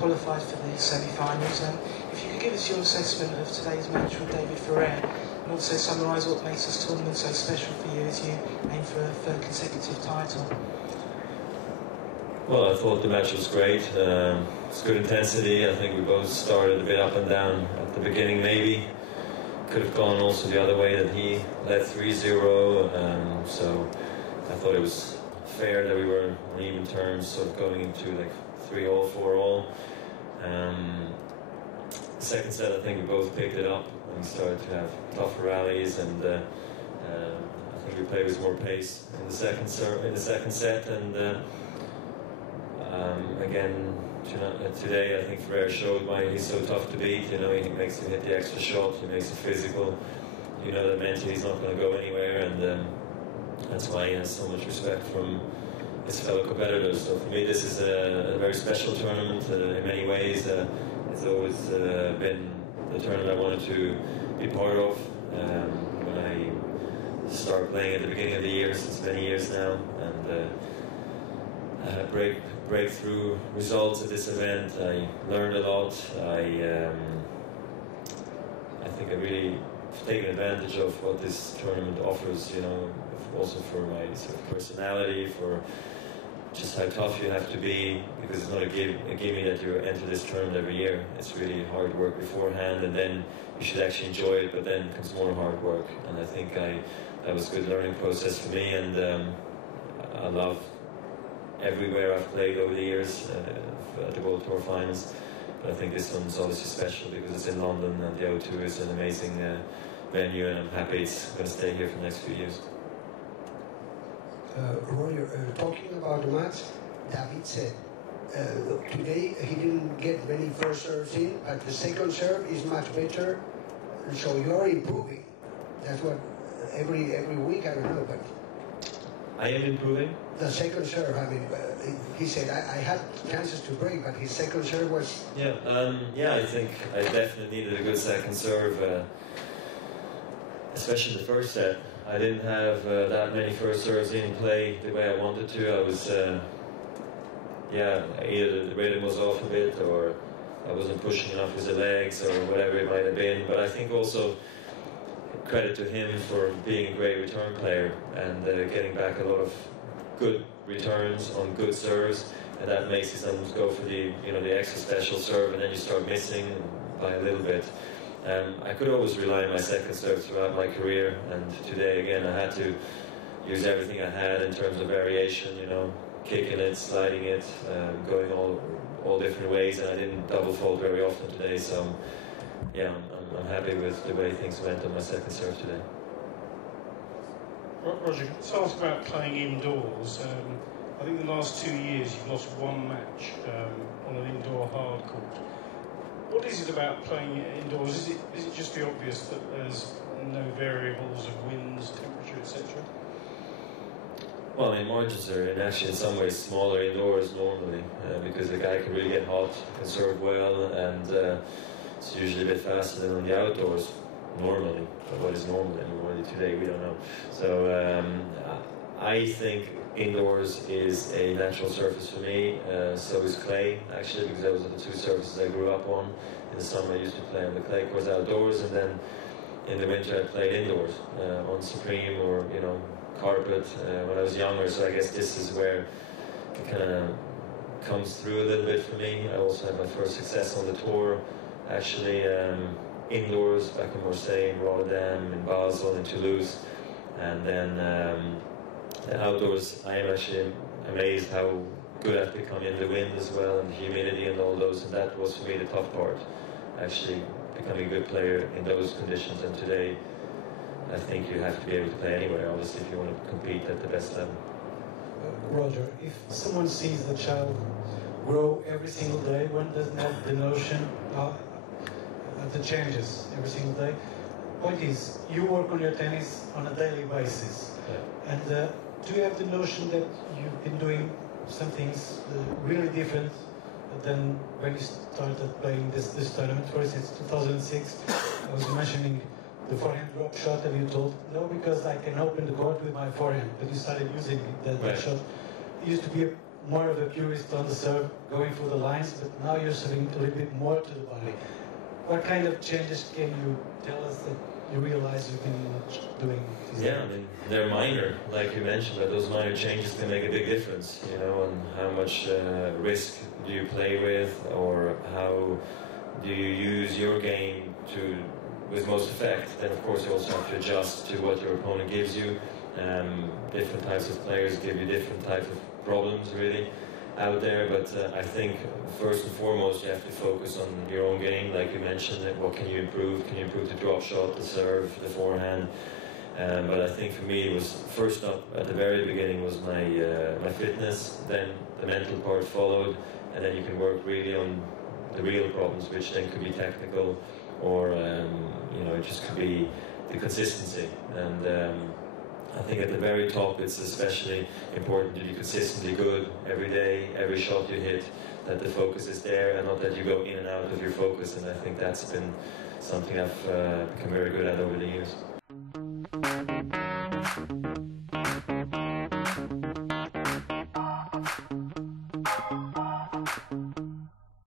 qualified for the semi-finals. If you could give us your assessment of today's match with David Ferrer, and also summarise what makes this tournament so special for you as you aim for a third consecutive title. Well, I thought the match was great. It's good intensity. I think we both started a bit up and down at the beginning, maybe. Could have gone also the other way, that he led 3-0. So I thought it was fair that we were on even terms, sort of going into like 3-all, 4-all. The second set, I think we both picked it up and we started to have tougher rallies, and I think we played with more pace in the second set. And again, today I think Ferrer showed why he's so tough to beat. You know, he makes him hit the extra shot, he makes it physical. You know that mentally he's not going to go anywhere, and that's why he has so much respect from his fellow competitors. So for me, this is a very special tournament in many ways. It's always been the tournament I wanted to be part of. When I started playing at the beginning of the year, since many years now, and breakthrough results at this event. I learned a lot. I think I really taken advantage of what this tournament offers, you know, also for my sort of personality, for just how tough you have to be, because it's not a gimme that you enter this tournament every year. It's really hard work beforehand, and then you should actually enjoy it, but then comes more hard work. And I think that was a good learning process for me, and I love everywhere I've played over the years at the World Tour Finals. But I think this one's obviously special because it's in London, and the O2 is an amazing venue, and I'm happy it's going to stay here for the next few years. Roger, talking about the match, David said today he didn't get many first serves in, but the second serve is much better, so you're improving. That's what every week, I don't know, but I am improving. The second serve, I mean, he said I had chances to break, but his second serve was... Yeah, I think I definitely needed a good second serve, especially the first set. I didn't have that many first serves in play the way I wanted to. I was, either the rhythm was off a bit, or I wasn't pushing enough with the legs, or whatever it might have been. But I think also credit to him for being a great return player and getting back a lot of good returns on good serves, and that makes you sometimes go for the extra special serve, and then you start missing by a little bit. I could always rely on my second serve throughout my career, and today again I had to use everything I had in terms of variation, you know, kicking it, sliding it, going all different ways, and I didn't double fault very often today, so yeah, I'm happy with the way things went on my second serve today. Roger, let's ask about playing indoors. I think the last 2 years you've lost one match on an indoor hard court. What is it about playing indoors? Is it just the obvious that there's no variables of winds, temperature, etc.? Well, I mean, margins are actually in some ways smaller indoors normally, because the guy can really get hot, can serve well, and it's usually a bit faster than on the outdoors normally. But what is normal anymore today, we don't know. So I think indoors is a natural surface for me. So is clay, actually, because those are the two surfaces I grew up on. In the summer I used to play on the clay courts outdoors, and then in the winter I played indoors on Supreme or carpet when I was younger. So I guess this is where it kind of comes through a little bit for me. I also had my first success on the tour, actually indoors, back in Marseille, in Rotterdam, in Basel, in Toulouse, and then outdoors. I am actually amazed how good I've become in the wind as well, and the humidity and all those, and that was for me the tough part, actually becoming a good player in those conditions. And today I think you have to be able to play anywhere, obviously, if you want to compete at the best level. Roger, if someone sees the child grow every single day, one doesn't have the notion of the changes every single day. Point is, you work on your tennis on a daily basis. Yeah. And do you have the notion that you've been doing some things really different than when you started playing this tournament? For instance, 2006, I was mentioning the forehand drop shot, and you told, no, because I can open the court with my forehand, but you started using that right. shot. It used to be more of a purist on the serve, going for the lines, but now you're serving a little bit more to the body. What kind of changes can you tell us that you realize you've been doing? Yeah, I mean, they're minor, like you mentioned, but those minor changes can make a big difference, you know, and how much risk do you play with, or how do you use your game with most effect. Then of course you also have to adjust to what your opponent gives you. Different types of players give you different types of problems really out there, but I think first and foremost you have to focus on your own game, like you mentioned. What can you improve? Can you improve the drop shot, the serve, the forehand? But I think for me it was first up at the very beginning was my fitness, then the mental part followed, and then you can work really on the real problems, which then could be technical, or you know, it just could be the consistency. And I think at the very top it's especially important to be consistently good every day, every shot you hit, that the focus is there and not that you go in and out of your focus. And I think that's been something I've become very good at over the years.